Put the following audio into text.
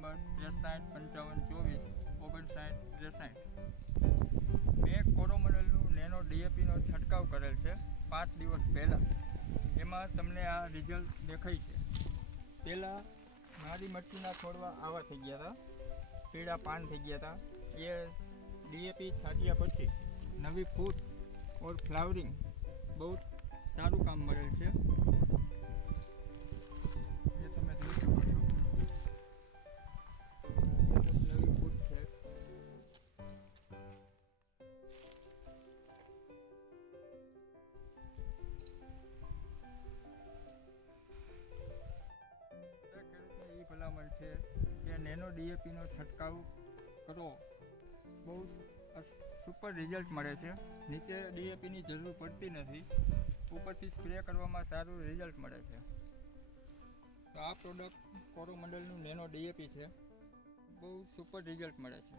Number 6355245963. મેં કોરોમંડલનું nano ડીએપીનો છંટકાવ કરેલ છે 5 દિવસ પહેલાં. એમાં તમને આ રિઝલ્ટ દેખાય છે. પહેલાં મારી મરચીના છોડવા આવા થઈ ગયા હતા, પીળા પાન થઈ ગયા હતા. એ ડીએપી છાંટ્યા પછી નવી ફૂટ ઓર ફ્લાવરિંગ બહુ સારું કામ મળેલ છે. એ તમે જોઈ શકો છો, એ સબ નવી ફૂટ છે. એ ભલામણ છે કે નેનો ડીએપીનો છંટકાવ કરો, બહુ સુપર રિઝલ્ટ મળે છે. નીચે ડીએપીની જરૂર પડતી નથી, ઉપરથી સ્પ્રે કરવામાં સારું રિઝલ્ટ મળે છે. તો આ પ્રોડક્ટ કોરોમંડલનું નેનો ડીએપી છે, બહુ સુપર રિઝલ્ટ મળે છે.